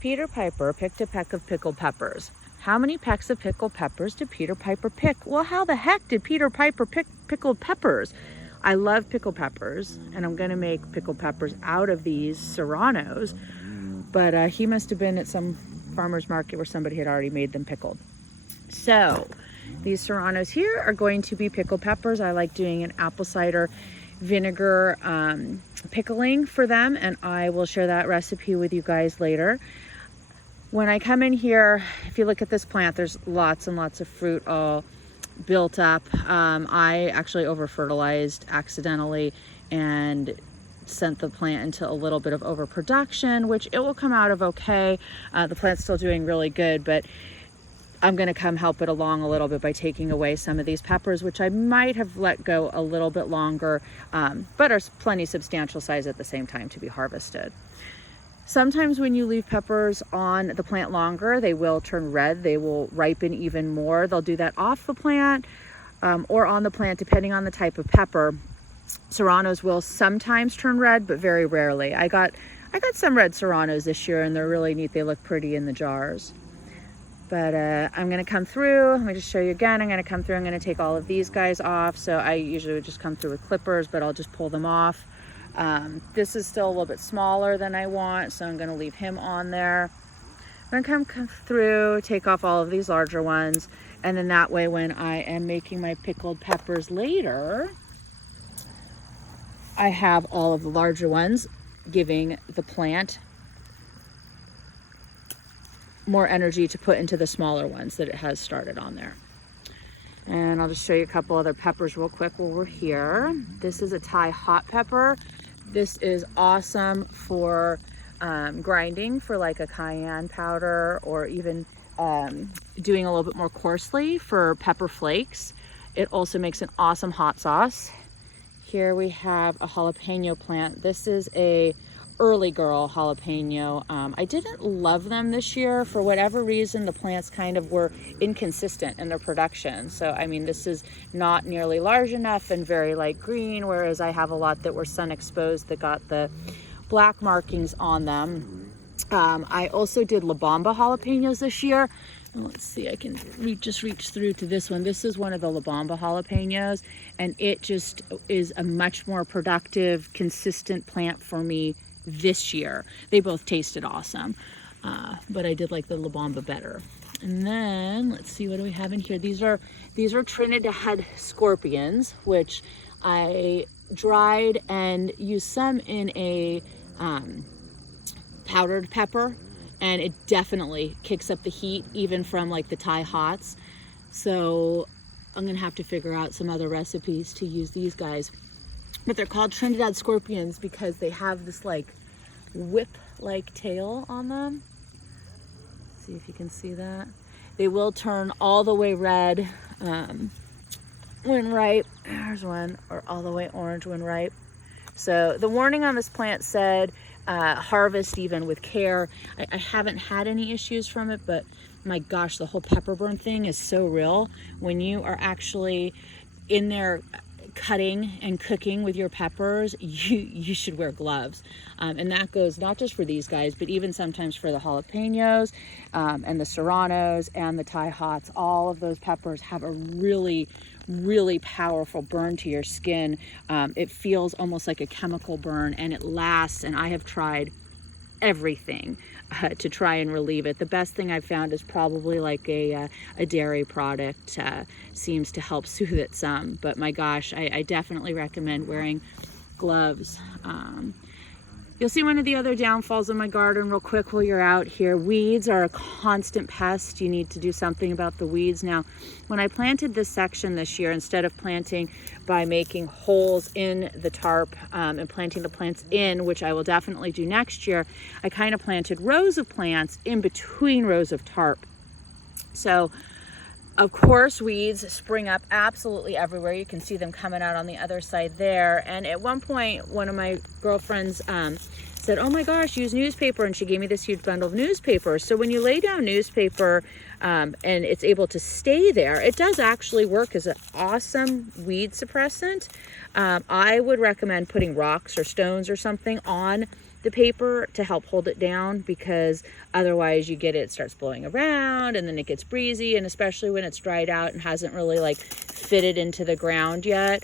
Peter Piper picked a peck of pickled peppers. How many pecks of pickled peppers did Peter Piper pick? Well, how the heck did Peter Piper pick pickled peppers? I love pickled peppers, and I'm gonna make pickled peppers out of these Serranos, but he must have been at some farmer's market where somebody had already made them pickled. So these Serranos here are going to be pickled peppers. I like doing an apple cider vinegar pickling for them, and I will share that recipe with you guys later. When I come in here, if you look at this plant, there's lots and lots of fruit all built up. I actually over fertilized accidentally and sent the plant into a little bit of overproduction, which it will come out of okay. The plant's still doing really good, but I'm going to come help it along a little bit by taking away some of these peppers, which I might have let go a little bit longer, but are plenty substantial size at the same time to be harvested. Sometimes when you leave peppers on the plant longer, they will turn red. They will ripen even more. They'll do that off the plant or on the plant, depending on the type of pepper. Serranos will sometimes turn red, but very rarely. I got some red Serranos this year, and they're really neat. They look pretty in the jars. But I'm going to come through. Let me just show you again. I'm going to come through. I'm going to take all of these guys off. So I usually would just come through with clippers, but I'll just pull them off. This is still a little bit smaller than I want, so I'm going to leave him on there. I'm going to come through, take off all of these larger ones, and then that way when I am making my pickled peppers later, I have all of the larger ones, giving the plant more energy to put into the smaller ones that it has started on there. And I'll just show you a couple other peppers real quick while we're here. This is a Thai hot pepper. This is awesome for grinding for like a cayenne powder, or even doing a little bit more coarsely for pepper flakes. It also makes an awesome hot sauce. Here we have a jalapeno plant. This is a early girl jalapeno. I didn't love them this year. For whatever reason, the plants kind of were inconsistent in their production. So, I mean, this is not nearly large enough and very light green, whereas I have a lot that were sun exposed that got the black markings on them. I also did La Bamba jalapenos this year. Let's see, I can just reach through to this one. This is one of the La Bamba jalapenos, and it just is a much more productive, consistent plant for me this year. They both tasted awesome, but I did like the La Bamba better. And then let's see, what do we have in here? These are Trinidad Scorpions, which I dried and used some in a powdered pepper, and it definitely kicks up the heat even from like the Thai hots. So I'm gonna have to figure out some other recipes to use these guys. But they're called Trinidad Scorpions because they have this like whip-like tail on them. Let's see if you can see that. They will turn all the way red when ripe. There's one, or all the way orange when ripe. So the warning on this plant said harvest even with care. I haven't had any issues from it, but my gosh, the whole pepper burn thing is so real. When you are actually in there cutting and cooking with your peppers, you should wear gloves, and that goes not just for these guys, but even sometimes for the jalapenos and the Serranos and the Thai hots. All of those peppers have a really powerful burn to your skin. It feels almost like a chemical burn, and it lasts, and I have tried everything to try and relieve it. The best thing I've found is probably like a dairy product seems to help soothe it some, but my gosh, I definitely recommend wearing gloves. You'll see one of the other downfalls in my garden real quick while you're out here. Weeds are a constant pest. You need to do something about the weeds. Now, when I planted this section this year, instead of planting by making holes in the tarp and planting the plants in, which I will definitely do next year, I kind of planted rows of plants in between rows of tarp. So, of course, weeds spring up absolutely everywhere. You can see them coming out on the other side there. And at one point, one of my girlfriends said, oh my gosh, use newspaper. And she gave me this huge bundle of newspaper. So when you lay down newspaper and it's able to stay there, it does actually work as an awesome weed suppressant. I would recommend putting rocks or stones or something on the paper to help hold it down, because otherwise you get it starts blowing around and then it gets breezy, and especially when it's dried out and hasn't really like fitted into the ground yet,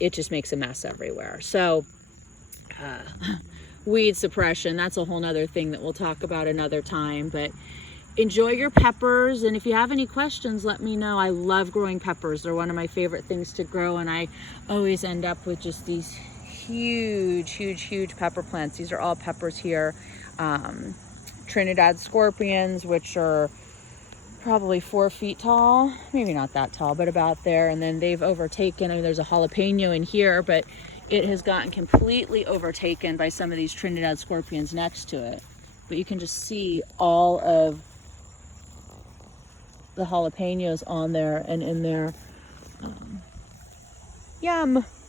it just makes a mess everywhere. So weed suppression, that's a whole nother thing that we'll talk about another time. But enjoy your peppers, and if you have any questions, let me know. I love growing peppers. They're one of my favorite things to grow, and I always end up with just these huge pepper plants. These are all peppers here. Trinidad Scorpions, which are probably 4 feet tall, maybe not that tall, but about there. And then they've overtaken, I mean, there's a jalapeno in here, but it has gotten completely overtaken by some of these Trinidad Scorpions next to it. But you can just see all of the jalapenos on there and in there. Yum.